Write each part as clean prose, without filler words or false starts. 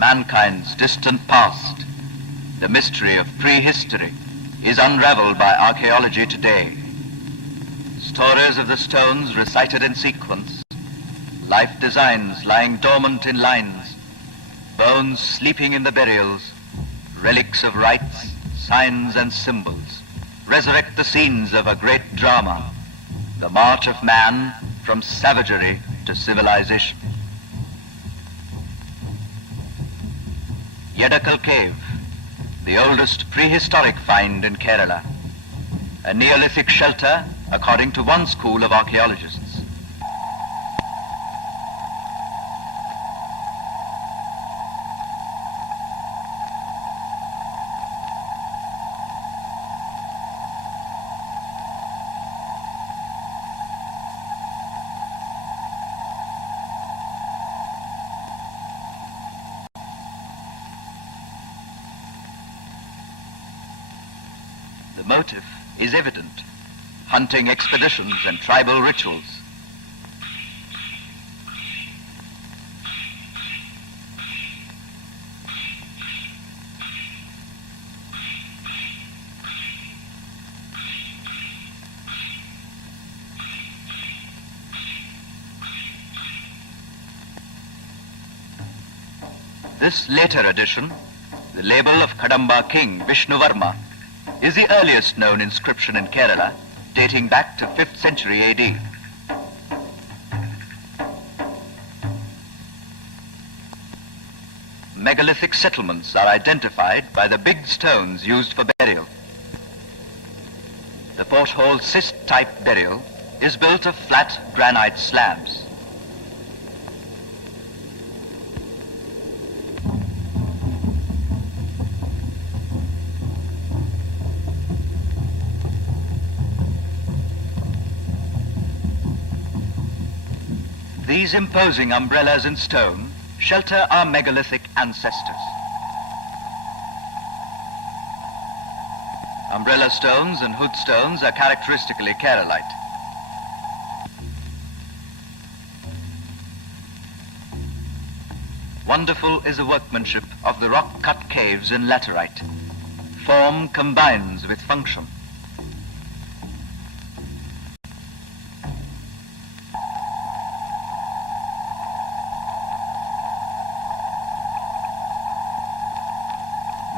mankind's distant past, the mystery of prehistory, is unraveled by archaeology today. Stories of the stones recited in sequence, life designs lying dormant in lines, bones sleeping in the burials, relics of rites, signs and symbols, resurrect the scenes of a great drama, the march of man from savagery to civilization. Edakal Cave, the oldest prehistoric find in Kerala, a Neolithic shelter according to one school of archaeologists. The motive is evident: hunting expeditions and tribal rituals. This later addition, the label of Kadamba king Vishnuvarma, is the earliest known inscription in Kerala, dating back to 5th century AD. Megalithic settlements are identified by the big stones used for burial. The porthole cist-type burial is built of flat granite slabs. These imposing umbrellas in stone shelter our megalithic ancestors. Umbrella stones and hood stones are characteristically Keralite. Wonderful is the workmanship of the rock-cut caves in laterite. Form combines with function.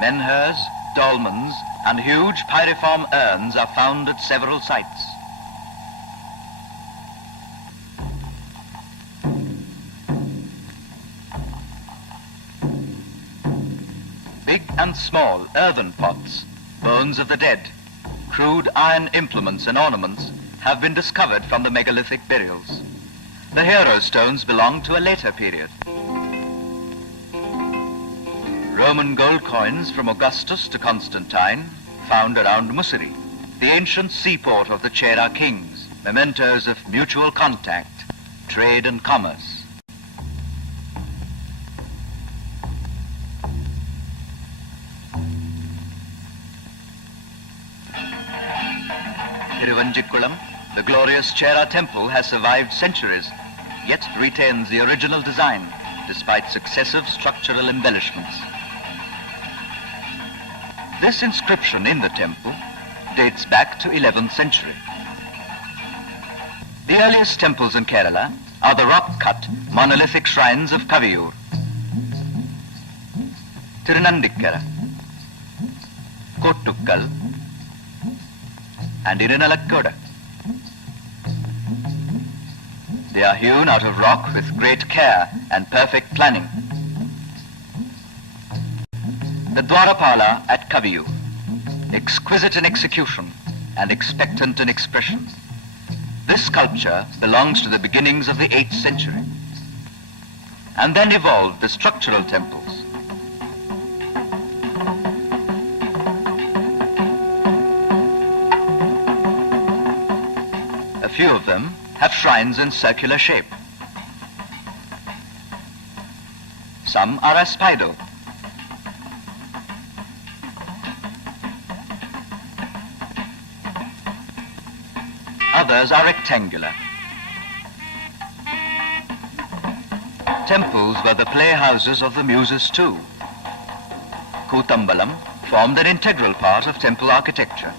Menhirs, dolmens, and huge pyriform urns are found at several sites. Big and small earthen pots, bones of the dead, crude iron implements and ornaments have been discovered from the megalithic burials. The hero stones belong to a later period. Roman gold coins from Augustus to Constantine, found around Musiri, the ancient seaport of the Chera kings, mementos of mutual contact, trade and commerce. Thiruvanchikkulam, the glorious Chera temple, has survived centuries, yet retains the original design, despite successive structural embellishments. This inscription in the temple dates back to 11th century. The earliest temples in Kerala are the rock-cut monolithic shrines of Kaviyur, Tirunandikkara, Kottayam, and Irunalakkoda. They are hewn out of rock with great care and perfect planning. The Dwarapala at Kaviyur, exquisite in execution and expectant in expression. This sculpture belongs to the beginnings of the 8th century, and then evolved the structural temples. A few of them have shrines in circular shape. Some are aspidal. Others are rectangular. temples were the playhouses of the muses too. Kootambalam formed an integral part of temple architecture.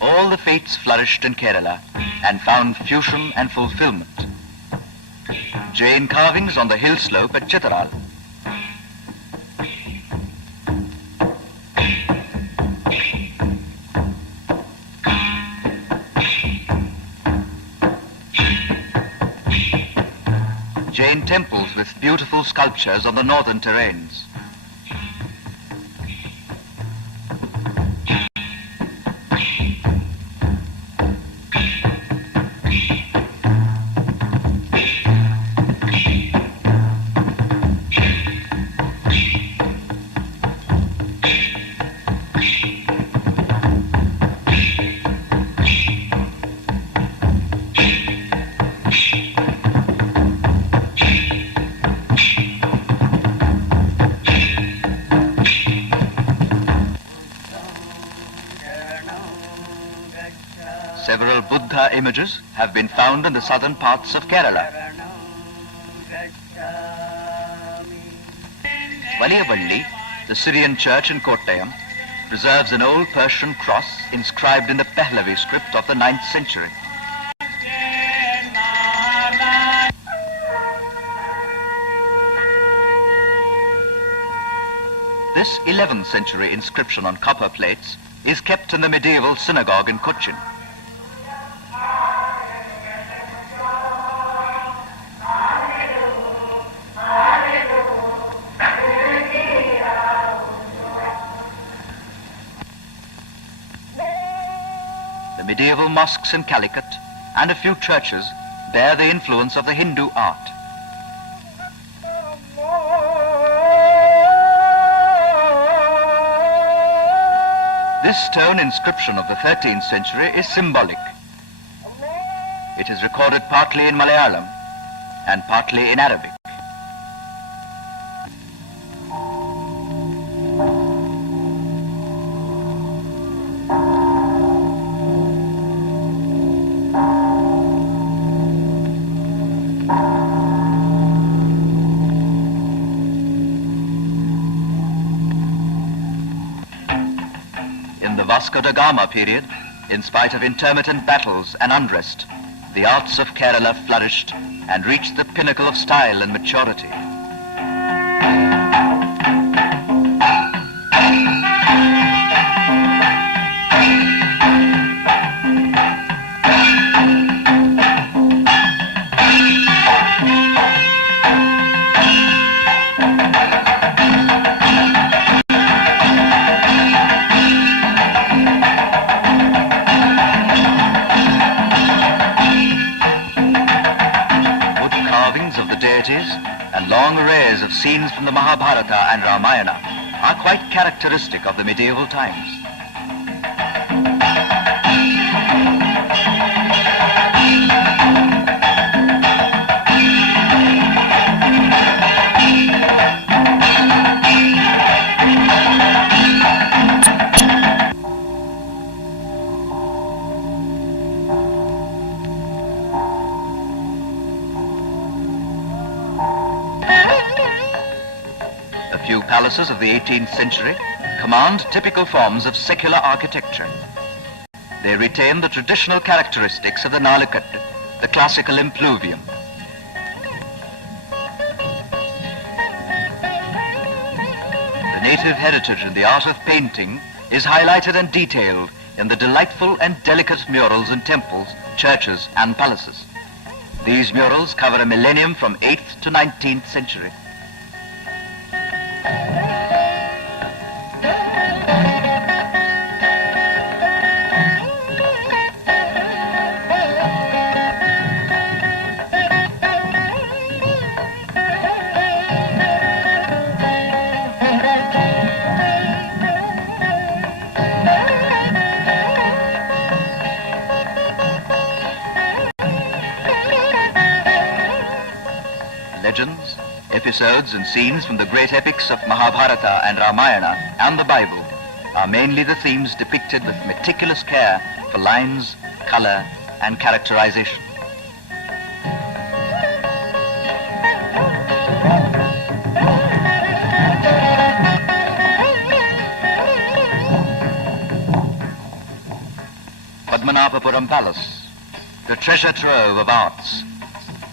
All the faiths flourished in Kerala and found fusion and fulfillment. Jain carvings on the hill slope at Chitral. Jain temples with beautiful sculptures on the northern terrains. Several Buddha images have been found in the southern parts of Kerala. Valiya, the Syrian church in Kottayam, preserves an old Persian cross inscribed in the Pahlavi script of the 9th century. This 11th century inscription on copper plates is kept in the medieval synagogue in Cochin. The medieval mosques in Calicut and a few churches bear the influence of the Hindu art. This stone inscription of the 13th century is symbolic. It is recorded partly in Malayalam and partly in Arabic. In the Vasco da Gama period, in spite of intermittent battles and unrest, the arts of Kerala flourished and reached the pinnacle of style and maturity. Of the deities and long arrays of scenes from the Mahabharata and Ramayana are quite characteristic of the medieval times. A few palaces of the 18th century command typical forms of secular architecture. They retain the traditional characteristics of the Calicut, the classical impluvium. The native heritage in the art of painting is highlighted and detailed in the delightful and delicate murals in temples, churches and palaces. These murals cover a millennium from 8th to 19th century. Episodes and scenes from the great epics of Mahabharata and Ramayana and the Bible are mainly the themes depicted with meticulous care for lines, color, and characterization. Padmanabhapuram Palace, the treasure trove of arts,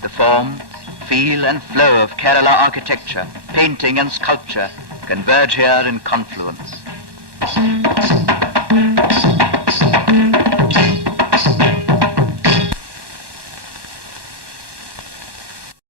the form, feel and flow of Kerala architecture, painting and sculpture converge here in confluence.